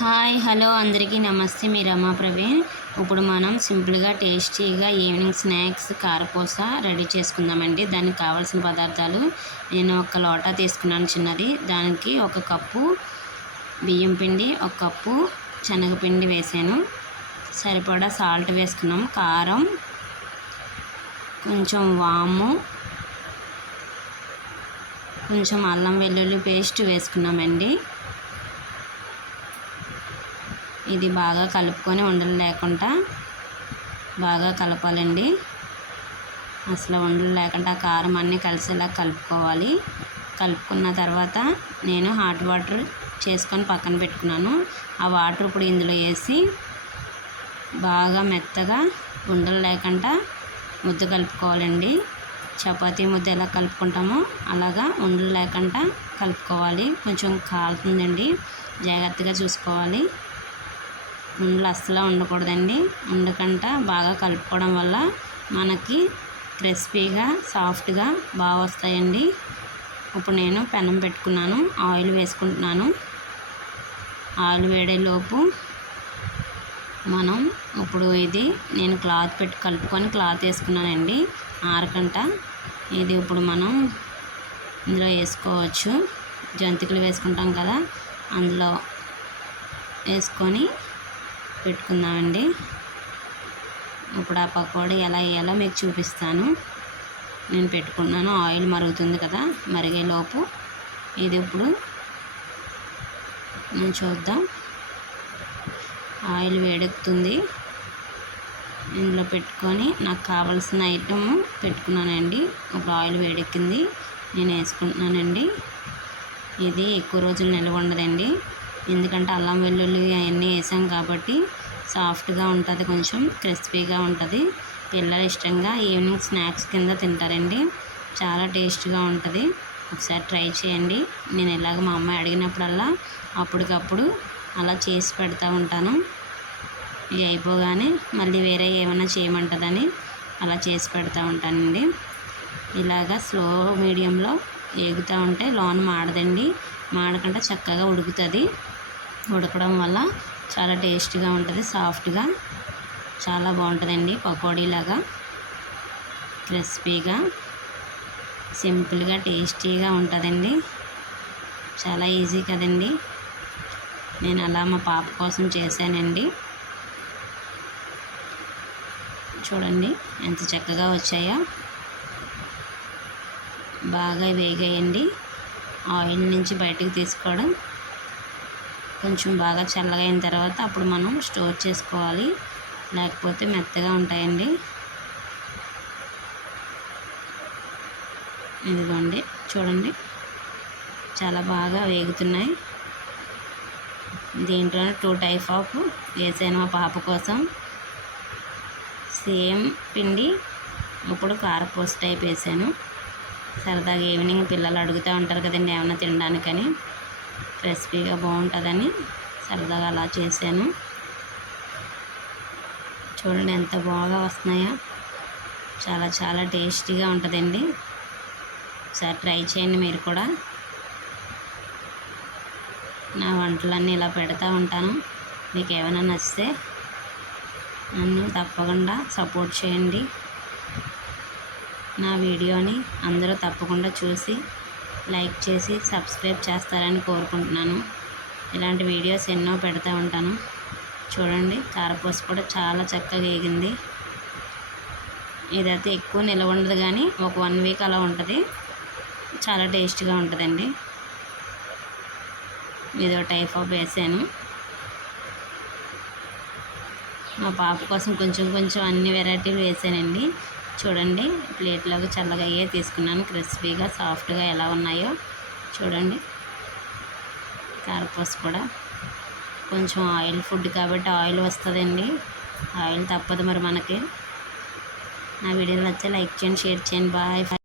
Hi hello అందరికీ నమస్తే. మీ రమా ప్రవీణ్. ఇప్పుడు మనం సింపుల్గా టేస్టీగా ఈవినింగ్ స్నాక్స్ కారపూస రెడీ చేసుకుందామండి. దానికి కావాల్సిన పదార్థాలు నేను ఒక లోటా తీసుకున్నాను చిన్నది. దానికి ఒక కప్పు బియ్యం పిండి ఒక కప్పు శనగపిండి వేసాను. సరిపడా సాల్ట్ వేసుకున్నాం కారం కొంచెం వాము కొంచెం అల్లం వెల్లుల్లి పేస్ట్ వేసుకున్నామండి. ఇది బాగా కలుపుకొని ఉండలు లేకుండా బాగా కలపాలండి. అసలు ఉండలు లేకుండా కారం అన్నీ కలిసేలా కలుపుకోవాలి. కలుపుకున్న తర్వాత నేను హాట్ వాటర్ చేసుకొని పక్కన పెట్టుకున్నాను. ఆ వాటర్ ఇప్పుడు ఇందులో వేసి బాగా మెత్తగా ఉండలు లేకుండా ముద్ద కలుపుకోవాలండి. చపాతీ ముద్ద ఎలా కలుపుకుంటామో అలాగా ఉండలు లేకుండా కలుపుకోవాలి. కొంచెం కాలుతుందండి. జాగ్రత్తగా చూసుకోవాలి. ఉండలు అస్సలు ఉండకూడదండి ఉండకంట బాగా కలుపుకోవడం వల్ల మనకి క్రిస్పీగా సాఫ్ట్గా బాగా వస్తాయండి. ఇప్పుడు నేను పెనం పెట్టుకున్నాను. ఆయిల్ వేసుకుంటున్నాను. ఆయిల్ వేడేలోపు మనం ఇప్పుడు ఇది నేను క్లాత్ పెట్టి కలుపుకొని క్లాత్ వేసుకున్నానండి. ఆరకంట. ఇది ఇప్పుడు మనం ఇందులో వేసుకోవచ్చు. జంతికలు వేసుకుంటాం కదా అందులో వేసుకొని పెట్టుకుందామండి. ఇప్పుడు ఆ పకోడీ ఎలా వేయాలో మీకు చూపిస్తాను. నేను పెట్టుకున్నాను ఆయిల్ మరుగుతుంది కదా మరిగేలోపు ఇది ఇప్పుడు నేను చూద్దాం. ఆయిల్ వేడెక్కుతుంది. ఇందులో పెట్టుకొని నాకు కావాల్సిన ఐటమ్ పెట్టుకున్నానండి. ఇప్పుడు ఆయిల్ వేడెక్కింది నేను వేసుకుంటున్నానండి. ఇది ఎక్కువ రోజులు నిల్వ ఉండదండి. ఎందుకంటే అల్లం వెల్లుల్లి అవన్నీ వేసాం కాబట్టి సాఫ్ట్గా ఉంటుంది కొంచెం క్రిస్పీగా ఉంటుంది. పిల్లలు ఇష్టంగా ఈవినింగ్ స్నాక్స్ కింద తింటారండి. చాలా టేస్ట్గా ఉంటుంది. ఒకసారి ట్రై చేయండి. నేను ఇలాగ మా అమ్మాయి అడిగినప్పుడల్లా అప్పటికప్పుడు అలా చేసి పెడతా ఉంటాను. ఇవి అయిపోగానే మళ్ళీ వేరే ఏమైనా చేయమంటుందని అలా చేసి పెడతా ఉంటానండి. ఇలాగా స్లో మీడియంలో ఏగుతూ ఉంటే లోన్ మాడదండి. మాడకుండా చక్కగా ఉడుకుతుంది. ఉడకడం వల్ల చాలా టేస్ట్గా ఉంటుంది సాఫ్ట్గా. చాలా బాగుంటుందండి పకోడీలాగా. క్రిస్పీగా సింపుల్గా టేస్టీగా ఉంటుందండి. చాలా ఈజీ కదండి. నేను అలా మా పాప కోసం చేశానండి. చూడండి ఎంత చక్కగా వచ్చాయో. బాగా వేగాయండి. ఆయిల్ నుంచి బయటకు తీసుకోవడం కొంచెం బాగా చల్లగా అయిన తర్వాత అప్పుడు మనం స్టోర్ చేసుకోవాలి. లేకపోతే మెత్తగా ఉంటాయండి. ఇదిగోండి చూడండి. చాలా బాగా వేగుతున్నాయి. దీంట్లో టూ టైప్ ఆఫ్ వేసాను మా పాప కోసం సేమ్ పిండి ఇప్పుడు కారపూస టైప్ వేసాను. సరదాగా ఈవినింగ్ పిల్లలు అడుగుతూ ఉంటారు కదండి ఏమైనా తినడానికని. క్రిస్పీగా బాగుంటుందని సరదాగా అలా చేశాను. చూడండి ఎంత బాగా వస్తున్నాయో. చాలా చాలా టేస్టీగా ఉంటుందండి. ఒకసారి ట్రై చేయండి మీరు కూడా. నా వంటలన్నీ ఇలా పెడతా ఉంటాను. మీకు ఏమైనా నచ్చితే నన్ను తప్పకుండా సపోర్ట్ చేయండి. నా వీడియోని అందరూ తప్పకుండా చూసి లైక్ చేసి సబ్స్క్రైబ్ చేస్తారని కోరుకుంటున్నాను. ఇలాంటి వీడియోస్ ఎన్నో పెడతా ఉంటాను. చూడండి కారపూస కూడా చాలా చక్కగా వేగింది. ఇదైతే ఎక్కువ నిలవ ఉండదు కానీ ఒక వన్ వీక్ అలా ఉంటుంది. చాలా టేస్ట్గా ఉంటుందండి. ఇదో టైప్ ఆఫ్ వేసాను. మా పాప కోసం కొంచెం కొంచెం అన్ని వెరైటీలు వేసానండి. చూడండి ప్లేట్లోకి చల్లగా అయ్యే తీసుకున్నాను క్రిస్పీగా సాఫ్ట్గా ఎలా ఉన్నాయో చూడండి. కారపూస కూడా. కొంచెం ఆయిల్ ఫుడ్ కాబట్టి ఆయిల్ వస్తుందండి. ఆయిల్ తప్పదు మరి మనకి. నా వీడియో నచ్చే లైక్ చేయండి షేర్ చేయండి. బాయ్.